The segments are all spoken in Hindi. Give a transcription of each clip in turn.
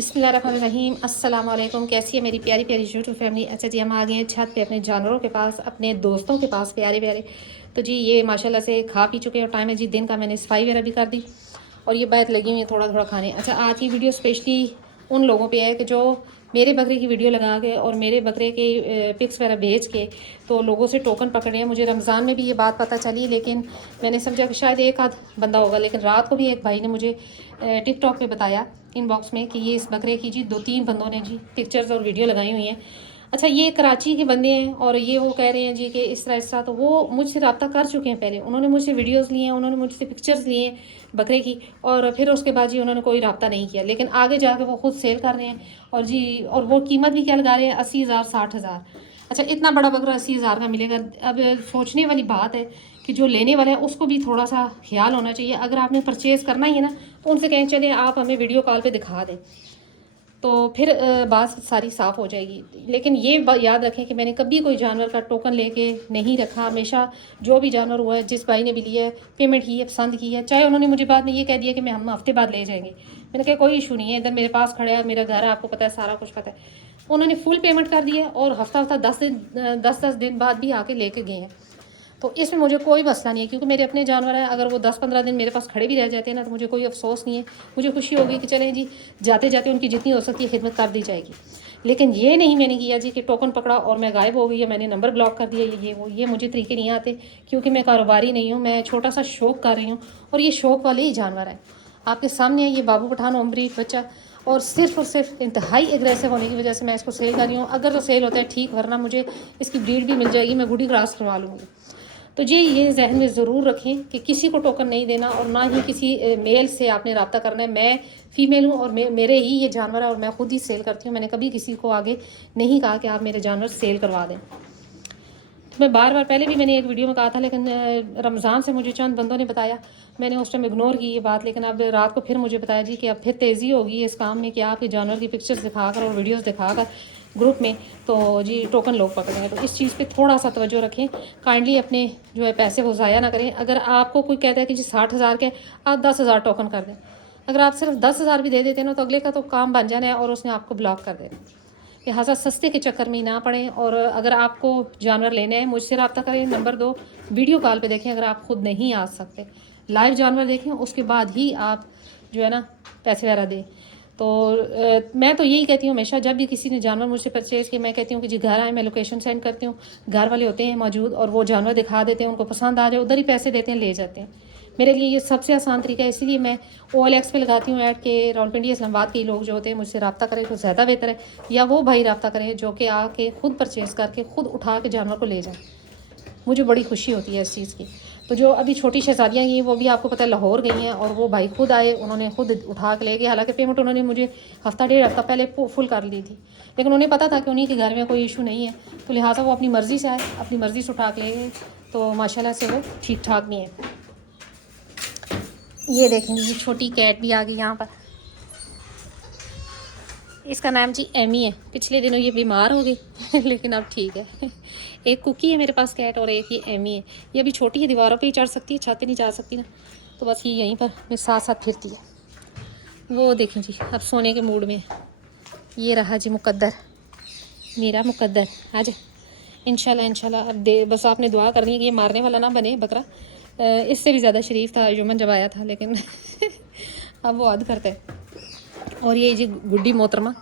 बिस्मिल्लाहिर्रहमानिर्रहीम। अस्सलाम वालेकुम। कैसी है मेरी प्यारी प्यारी यूट्यूब फैमिली। अच्छा जी, हम आ गए हैं छत पे अपने जानवरों के पास, अपने दोस्तों के पास प्यारे प्यारे। तो जी ये माशाल्लाह से खा पी चुके हैं और टाइम है जी दिन का। मैंने सफाई वगैरह भी कर दी और ये बात लगी हुई है थोड़ा थोड़ा खाने। अच्छा, आज की वीडियो स्पेशली उन लोगों पे है कि जो मेरे बकरे की वीडियो लगा के और मेरे बकरे के पिक्स वगैरह भेज के तो लोगों से टोकन पकड़े हैं। मुझे रमज़ान में भी ये बात पता चली, लेकिन मैंने समझा कि शायद एक आध बंदा होगा, लेकिन रात को भी एक भाई ने मुझे टिकटॉक पे बताया इनबॉक्स में कि ये इस बकरे की जी 2-3 बंदों ने जी पिक्चर्स और वीडियो लगाई हुई हैं। अच्छा, ये कराची के बंदे हैं और ये वो कह रहे हैं जी कि इस तरह तो वो मुझसे रब्ता कर चुके हैं पहले। उन्होंने मुझसे वीडियोस लिए हैं, उन्होंने मुझसे पिक्चर्स लिए हैं बकरे की, और फिर उसके बाद जी उन्होंने कोई रब्ता नहीं किया। लेकिन आगे जाके वो खुद सेल कर रहे हैं और जी, और वो कीमत भी क्या लगा रहे हैं, 80,000 60,000। अच्छा, इतना बड़ा बकरा 80,000 का मिलेगा। अब सोचने वाली बात है कि जो लेने वाला है उसको भी थोड़ा सा ख्याल होना चाहिए। अगर आपने परचेज़ करना ही है ना, तो उनसे कहें चलिए आप हमें वीडियो कॉल पे दिखा दें, तो फिर बात सारी साफ़ हो जाएगी। लेकिन ये याद रखें कि मैंने कभी कोई जानवर का टोकन लेके नहीं रखा। हमेशा जो भी जानवर हुआ है, जिस भाई ने भी लिया है, पेमेंट की है, पसंद की है, चाहे उन्होंने मुझे बाद में ये कह दिया कि मैं हम हफ्ते बाद ले जाएंगे, मैंने कहा कोई इशू नहीं है, इधर मेरे पास खड़ा है, मेरा घर है, आपको पता है, सारा कुछ पता है। उन्होंने फुल पेमेंट कर दी है और हफ्ता हफ्ता 10 दिन बाद भी आके लेके गए हैं। तो इसमें मुझे कोई मसला नहीं है, क्योंकि मेरे अपने जानवर हैं। अगर वो 10-15 दिन मेरे पास खड़े भी रह जाते हैं ना, तो मुझे कोई अफसोस नहीं है। मुझे खुशी होगी कि चलें जी, जाते जाते उनकी जितनी हो सकती है खिदमत कर दी जाएगी। लेकिन ये नहीं मैंने किया जी कि टोकन पकड़ा और मैं गायब हो गई, या मैंने नंबर ब्लॉक कर दिया, ये वो, ये मुझे तरीके नहीं आते, क्योंकि मैं कारोबारी नहीं हूँ। मैं छोटा सा शौक़ कर रही हूँ और ये शौक़ वाले ही जानवर हैं। आपके सामने है ये बाबू पठान उम्ब्रीड बच्चा, और सिर्फ इंतहाई एग्रेसिव होने की वजह से मैं इसको सेल कर रही हूँ। अगर तो सेल होता है ठीक, वरना मुझे इसकी ब्रीड भी मिल जाएगी, मैं गुडी क्रॉस करवा लूँगी। तो जी ये जहन में ज़रूर रखें कि किसी को टोकन नहीं देना और ना ही किसी मेल से आपने रब्ता करना है। मैं फ़ीमेल हूँ और मेरे ही ये जानवर है और मैं ख़ुद ही सेल करती हूँ। मैंने कभी किसी को आगे नहीं कहा कि आप मेरे जानवर सेल करवा दें। तो मैं बार बार, पहले भी मैंने एक वीडियो में कहा था, लेकिन रमज़ान से मुझे चंद बंदों ने बताया, मैंने उस टाइम इग्नोर की ये बात। लेकिन अब रात को फिर मुझे बताया जी कि अब फिर तेज़ी होगी इस काम में कि आपके जानवर की पिक्चर्स दिखाकर और वीडियोस दिखाकर ग्रुप में तो जी टोकन लोग पकड़ रहे हैं। तो इस चीज़ पे थोड़ा सा तवज्जो रखें। काइंडली अपने जो है पैसे वो ज़ाया ना करें। अगर आपको कोई कहता है कि जी 60,000 के, आप 10,000 टोकन कर दें। अगर आप सिर्फ 10,000 भी दे देते हैं ना, तो अगले का तो काम बन जाना है और उसने आपको ब्लॉक कर देना। लिहाजा सस्ते के चक्कर में ही ना पड़ें। और अगर आपको जानवर लेने हैं, मुझसे रब्ता करें। नंबर 2, वीडियो कॉल पे देखें। अगर आप खुद नहीं आ सकते, लाइव जानवर देखें, उसके बाद ही आप जो है ना पैसे वगैरह दें। तो मैं तो यही कहती हूँ हमेशा, जब भी किसी ने जानवर मुझसे परचेज़ किया, मैं कहती हूँ कि जी घर आए, मैं लोकेशन सेंड करती हूँ, घर वाले होते हैं मौजूद और वो जानवर दिखा देते हैं, उनको पसंद आ जाए, उधर ही पैसे देते हैं, ले जाते हैं। मेरे लिए ये सबसे आसान तरीका है, इसीलिए मैं OLX पे लगाती हूँ ऐड के रावलपिंडी इस्लामाबाद के लोग जो होते हैं मुझसे रब्ता करें तो ज़्यादा बेहतर है, या वो भाई रब्ता करें जो कि आके खुद परचेज़ करके खुद उठा के जानवर को ले जाएं। मुझे बड़ी खुशी होती है इस चीज़ की। तो जो अभी छोटी शहज़ादियाँ हैं, वो भी आपको पता है लाहौर गई हैं और वो भाई खुद आए, उन्होंने खुद उठा के ले गए। हालांकि पेमेंट उन्होंने मुझे हफ्ता 1.5 हफ्ता पहले फुल कर ली थी, लेकिन उन्हें पता था कि उन्हीं के घर में कोई इशू नहीं है, तो लिहाजा वो अपनी मर्ज़ी से आए, अपनी मर्ज़ी से उठा के ले गए। तो माशाल्लाह से वो ठीक ठाक भी हैं। ये देखेंगे, ये छोटी कैट भी आ गई यहाँ पर। इसका नाम जी एमी है। पिछले दिनों ये बीमार हो गई लेकिन अब ठीक है। एक कुकी है मेरे पास कैट और एक ये एमी है। ये अभी छोटी है, दीवारों पे ही चढ़ सकती है, छत पे नहीं जा सकती ना, तो बस ये यहीं पर मेरे साथ साथ फिरती है। वो देखें जी, अब सोने के मूड में। ये रहा जी मुकद्दर, मेरा मुकद्दर। आज इंशाल्लाह इंशाल्लाह अब बस आपने दुआ करनी है कि ये मारने वाला ना बने बकरा। इससे भी ज़्यादा शरीफ था युमन जब आया था, लेकिन अब वो हद करता है। और ये जी गुड्डी मोहतरमा,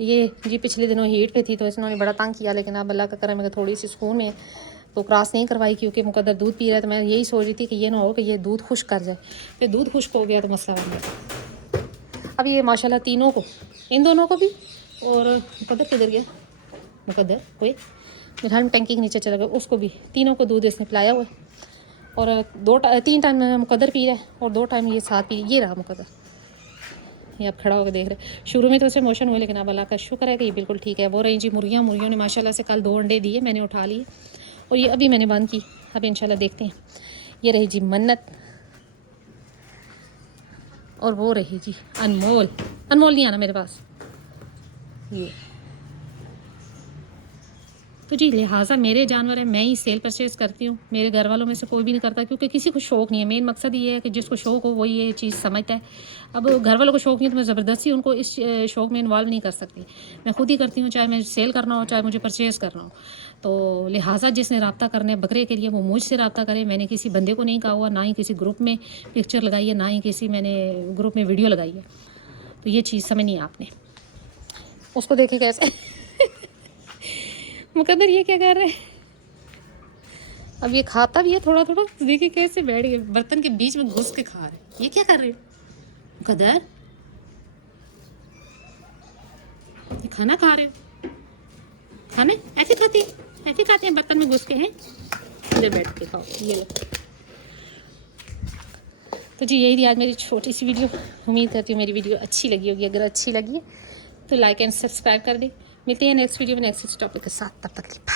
ये जी पिछले दिनों हीट पे थी तो इन्होंने बड़ा तंग किया, लेकिन अब अल्लाह का करम है थोड़ी सी सुकून में, तो क्रॉस नहीं करवाई क्योंकि मुकद्दर दूध पी रहा है। तो मैं यही सोच रही थी कि ये ना हो कि ये दूध खुश्क कर जाए, फिर दूध खुश्क हो गया तो मसला बन गया। अब ये माशाल्लाह तीनों को, इन दोनों को भी, और मुकद्दर किधर गया, मुकद्दर कोई मेरे हाथ में टंकी के नीचे चला गया, उसको भी, तीनों को दूध इसने पिलाया हुआ है। और 3 टाइम मुकद्दर पी रहा है और 2 टाइम ये साथ पी। ये रहा मुकद्दर, ये अब खड़ा होकर देख रहे। शुरू में तो उसे मोशन हुए, लेकिन अब अल्लाह का शुक्र है कि ये बिल्कुल ठीक है। वो रही जी मुर्गियों ने माशाल्लाह से कल 2 अंडे दिए, मैंने उठा लिए और ये अभी मैंने बंद की। अब इंशाल्लाह देखते हैं। ये रही जी मन्नत और वो रही जी अनमोल। अनमोल नहीं आना मेरे पास। ये तो जी लिहाजा मेरे जानवर हैं, मैं ही सेल परचेज़ करती हूँ, मेरे घर वालों में से कोई भी नहीं करता, क्योंकि किसी को शौक़ नहीं है। मेन मकसद ये है कि जिसको शौक़ हो वही ये चीज़ समझता है। अब घर वालों को शौक़ नहीं है तो मैं ज़बरदस्ती उनको इस शौक़ में इन्वॉल्व नहीं कर सकती। मैं खुद ही करती हूँ, चाहे मैं सेल करना हो चाहे मुझे परचेज़ करना हो। तो लिहाजा जिसने रब्ता करना है बकरे के लिए वो मुझसे रब्ता करे। मैंने किसी बंदे को नहीं कहा हुआ, ना ही किसी ग्रुप में पिक्चर लगाई है, ना ही किसी मैंने ग्रुप में वीडियो लगाई है। तो ये चीज़ समझनी है आपने। उसको देखे कैसे मुकद्दर ये क्या कर रहे हैं? अब ये खाता भी है थोड़ा थोड़ा, तो देखिए कैसे बैठ गए, बर्तन के बीच में घुस के खा रहे हैं। ये क्या कर रहे हो मुकद्दर? ये खाना खा रहे हो? खाने ऐसे खाते हैं बर्तन में घुस के हैं। इधर बैठ के खाओ, ये लो। तो जी यही थी आज मेरी छोटी सी वीडियो। उम्मीद करती हूँ मेरी वीडियो अच्छी लगी होगी। अगर अच्छी लगी है तो लाइक एंड सब्सक्राइब कर दें। मिलते हैं नेक्स्ट वीडियो में नेक्स्ट टॉपिक के साथ। तब तक के लिए।